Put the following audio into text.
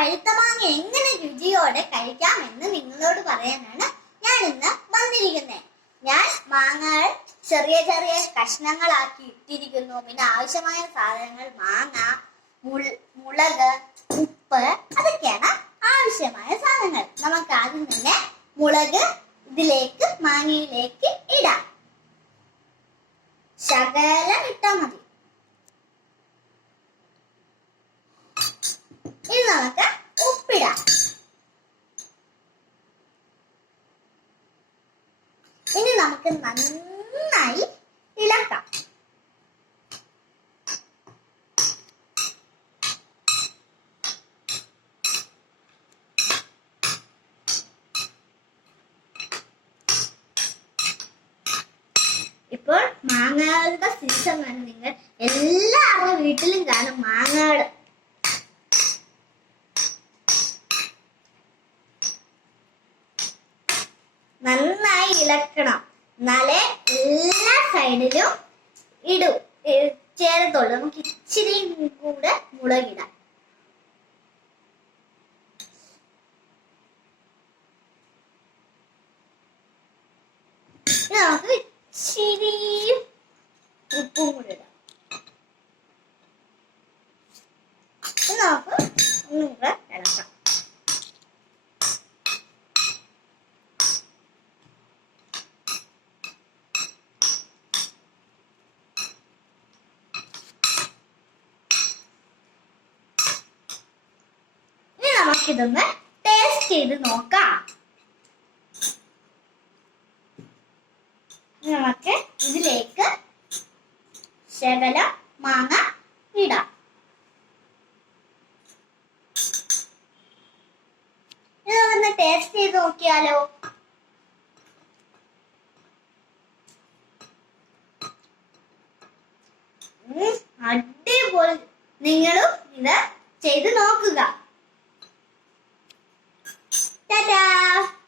പഴുത്ത മാങ്ങ എങ്ങനെ രുചിയോടെ കഴിക്കാമെന്ന് നിങ്ങളോട് പറയാനാണ് ഞാൻ ഇന്ന് വന്നിരിക്കുന്നത്. ഞാൻ മാങ്ങകൾ ചെറിയ ചെറിയ കഷ്ണങ്ങളാക്കി ഇട്ടിരിക്കുന്നു. പിന്നെ ആവശ്യമായ സാധനങ്ങൾ മാങ്ങ, മുളക്, ഉപ്പ്, അതൊക്കെയാണ് ആവശ്യമായ സാധനങ്ങൾ. നമുക്ക് ആദ്യം തന്നെ മുളക് ഇതിലേക്ക് മാങ്ങയിലേക്ക് ഇടാം. ശകലം ഇട്ടാൽ മതി. ഇനി നമുക്ക് ഉപ്പിടാം. ഇനി നമുക്ക് നന്നായി ഇളക്കാം. ഇപ്പോൾ മാങ്ങകളുടെ സീസൺ ആണ്. നിങ്ങൾ എല്ലാവരുടെ വീട്ടിലും കാണും മാങ്ങകൾ. നന്നായി ഇളക്കണം, എന്നാലേ എല്ലാ സൈഡിലും ചേരത്തുള്ളൂ. നമുക്ക് ഇച്ചിരി കൂടെ മുളകിടാം. നമുക്ക് ഇച്ചിരി ഉപ്പും കൂടെ ഇടാം. നമുക്ക് ഒന്നും കൂടെ ഇളക്കാം. നമുക്കിതൊന്ന് ടേസ്റ്റ് ചെയ്ത് നോക്കാം. നമുക്ക് ഇതിലേക്ക് ശകലം മാങ്ങ ഇടാം. ഇതൊന്ന് ടേസ്റ്റ് ചെയ്ത് നോക്കിയാലോ? അടിപൊളി. നിങ്ങളും ഇത് ചെയ്ത് നോക്കുക. Ta-da!